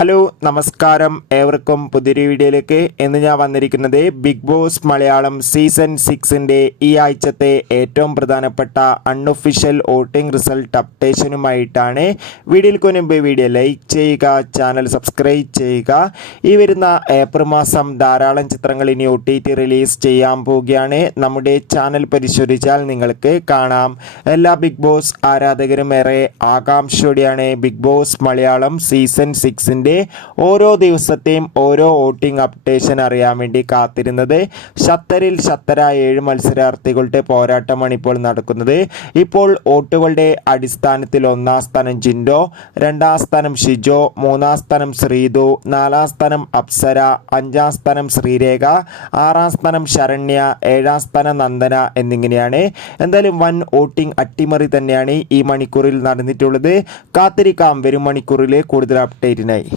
Hello നമസ്കാരം, ഏവർക്കും പുതിയൊരു വീഡിയോയിലേക്ക്. ഇന്ന് ഞാൻ വന്നിരിക്കുന്നത് ബിഗ് ബോസ് മലയാളം സീസൺ 6ൻ്റെ ഈ ആഴ്ചത്തെ ഏറ്റവും പ്രധാനപ്പെട്ട അൺഒഫീഷ്യൽ വോട്ടിംഗ് റിസൾട്ട് അപ്ഡേഷനുമായിട്ടാണ്. വീഡിയോയ്ക്ക് മുൻപ് വീഡിയോ ലൈക്ക് ചെയ്യുക, ചാനൽ സബ്സ്ക്രൈബ് ചെയ്യുക. ഈ വരുന്ന ഏപ്രിൽ മാസം ധാരാളം ചിത്രങ്ങൾ ഇനി OTT റിലീസ് ചെയ്യാൻ പോവുകയാണ്. നമ്മുടെ ചാനൽ പരിശോധിച്ചാൽ നിങ്ങൾക്ക് കാണാം. എല്ലാ ബിഗ് ബോസ് ആരാധകരും ഏറെ ആകാംക്ഷയോടെയാണ് ബിഗ് ബോസ് മലയാളം സീസൺ 6ൻ്റെ ഓരോ ദിവസത്തെയും ഓരോ വോട്ടിംഗ് അപ്ഡേഷൻ അറിയാൻ വേണ്ടി കാത്തിരുന്നത്. ഷത്തറിൽ 7 മത്സരാർത്ഥികളുടെ പോരാട്ടമാണ് ഇപ്പോൾ നടക്കുന്നത്. ഇപ്പോൾ വോട്ടുകളുടെ അടിസ്ഥാനത്തിൽ 1ാം സ്ഥാനം ജിൻഡോ, 2ാം സ്ഥാനം ഷിജോ, 3ാം സ്ഥാനം ശ്രീതു, 4ാം സ്ഥാനം അപ്സര, 5ാം സ്ഥാനം ശ്രീരേഖ, 6ാം സ്ഥാനം ശരണ്യ, 7ാം സ്ഥാനം നന്ദന എന്നിങ്ങനെയാണ്. എന്തായാലും വൻ വോട്ടിംഗ് അട്ടിമറി തന്നെയാണ് ഈ മണിക്കൂറിൽ നടന്നിട്ടുള്ളത്. കാത്തിരിക്കാം വരും മണിക്കൂറിൽ കൂടുതൽ അപ്ഡേറ്റിനായി.